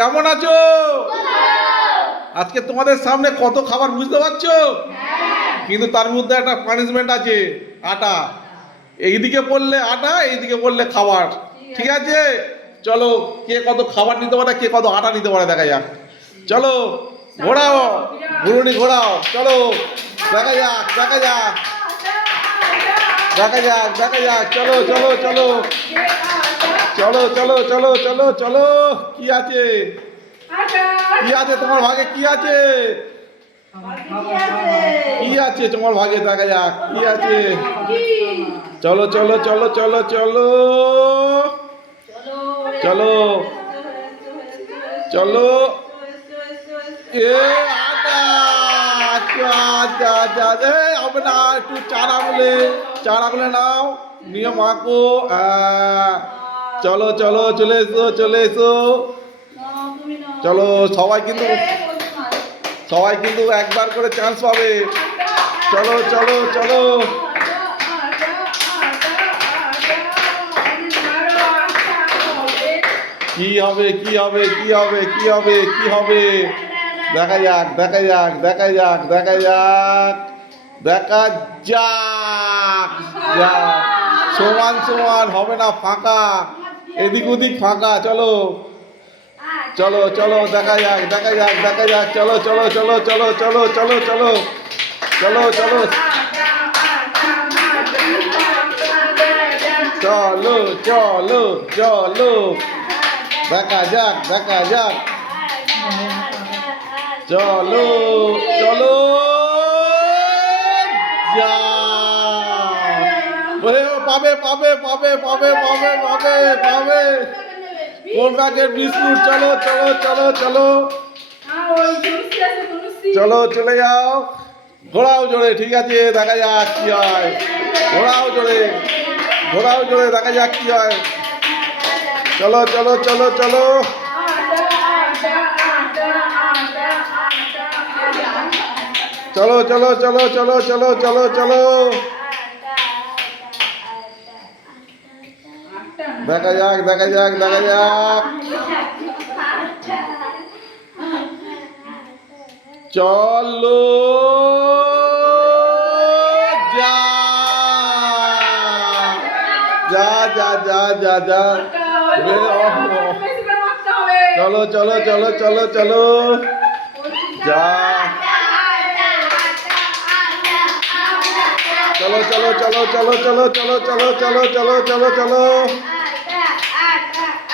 কেমন আছো? আজকে তোমাদের সামনে কত খাবার বুঝতে পারছো, কিন্তু তার মধ্যে একটা পানিশমেন্ট আছে। আটা এইদিকে পড়লে আটা, এইদিকে পড়লে খাবার। ঠিক আছে, চলো কে কত খাবার নিতে পারে, কে কত আটা নিতে পারে দেখা যাক। চলো ঘোরাও, ঘুরুনি ঘোরাও, চলো দেখা যাক, দেখা যাক, দেখা যাক, দেখা যাক। চলো চলো চলো চলো চলো চলো চলো চলো। কি আছে, কি আছে তোমার ভাগে, কি আছে, কি আছে তোমার ভাগে, দেখা যাক কি আছে। চলো চলো চলো চলো চলো চলো চলো। এ আটা, আচ্ছা আচ্ছা আচ্ছা, হবে না, একটু চার আঙুলে নাও, নিয়ে মাখো। চলো চলো, চলে এসো, চলে এসো। চলো সবাই কিন্তু একবার করে চান্স পাবে। চলো চলো চলো। কি হবে, কি হবে, কি হবে, কি হবে, কি হবে, দেখা যাক, দেখা যাক, দেখা যাক, দেখা যাক, দেখা যাক। সমান সমান হবে না, ফাঁকা, এদিক ওদিক ফাঁকা। চলো চলো চলো, দেখা যাক, দেখা যাক, দেখা যাক। চলো চলো চলো চলো চলো চলো চলো চলো চলো চলো চলো চলো, দেখা যাক, দেখা যাক। চলো চলো, যা পাবে পাবে পাবে পাবে পাবে পাবে পাবে কোন প্যাকেট বিস্কুট। চলো চলো চলো চলো চলো, চলে যাও, ঘোরাও জোরে। ঠিক আছে, দেখা যাক কি হয়, ঘোরাও জোরে, ঘোরাও জোরে, দেখা যাক কি হয়। চলো চলো চলো চলো চলো চলো চলো চলো চলো চলো চলো, দেখা যাক, দেখা যাক, দেখা যাক। চলো যা যা যা যা যা যা। চলো চলো চলো চলো চলো, যা। চলো চলো চলো চলো চলো চলো চলো চলো চলো চলো চলো,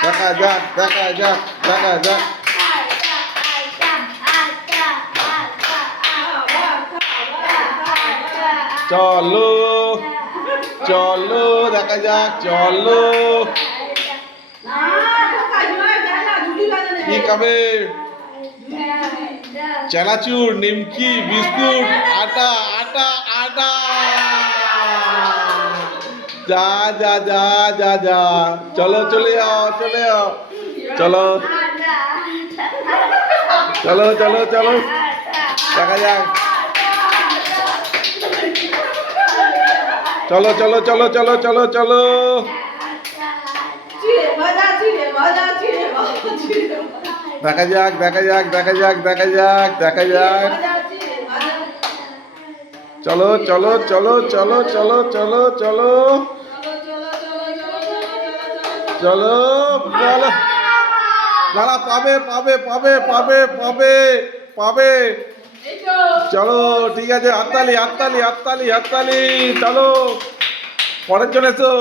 দেখা যাক, দেখা যাক, দেখা যাক। চলো চলো, দেখা যাক, চলো। কি খাবে? চানাচুর, নিমকি, বিস্কুট, আটা, আটা, আটা। যা যা যা যা যা, চলো চলে যাও, চলে যাও। চলো চলো চলো চলো, দেখা যাক। চলো চলো চলো চলো চলো চলো, দেখা যাক, দেখা যাক, দেখা যাক, দেখা যাক, দেখা যাক। চলো চলো চলো চলো চলো চলো চলো চলো চলো, না না, পাবে পাবে পাবে পাবে পাবে পাবে। চলো ঠিক আছে, হাততালি হাততালি হাততালি হাততালি। চলো পরের জন এসো।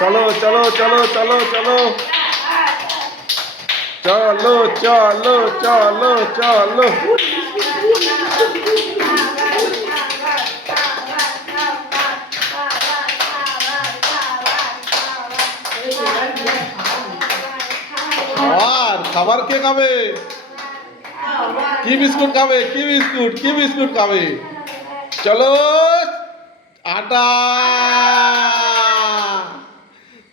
চলো চলো চলো চলো চলো চলো চলো চলো চলো। আর খাবার কে খাবে? কি বিস্কুট খাবে? কি বিস্কুট, কি বিস্কুট খাবে? চলো আটা,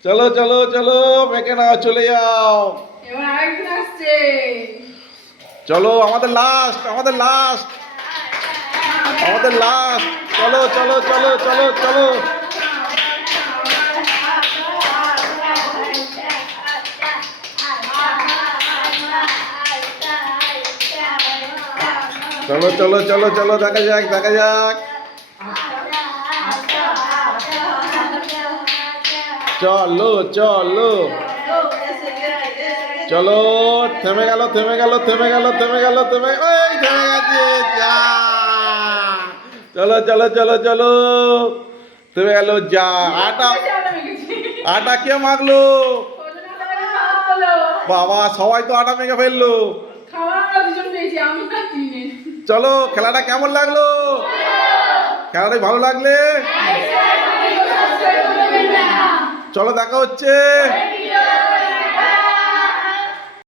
চলো চলো চলো, মেখে নাও, চলে যাও। চলো, আমাদের লাস্ট, আমাদের লাস্ট, আমাদের লাস্ট। চলো চলো চলো চলো চলো। চলো চলো চলো চলো দেখা যাক দেখা যাক। চলো চলো চলো, থেমে গেল থেমে গেল থেমে গেল থেমে গেল থেমে ওই থেমে গেছে যা। চলো চলো চলো চলো, থেমে গেল যা। আটা আটা কে মাখলো? বাবা সবাই তো আটা মেখে ফেললো। চলো, খেলাটা কেমন লাগলো? খেলাটা ভালো লাগলে চলো দেখা হচ্ছে।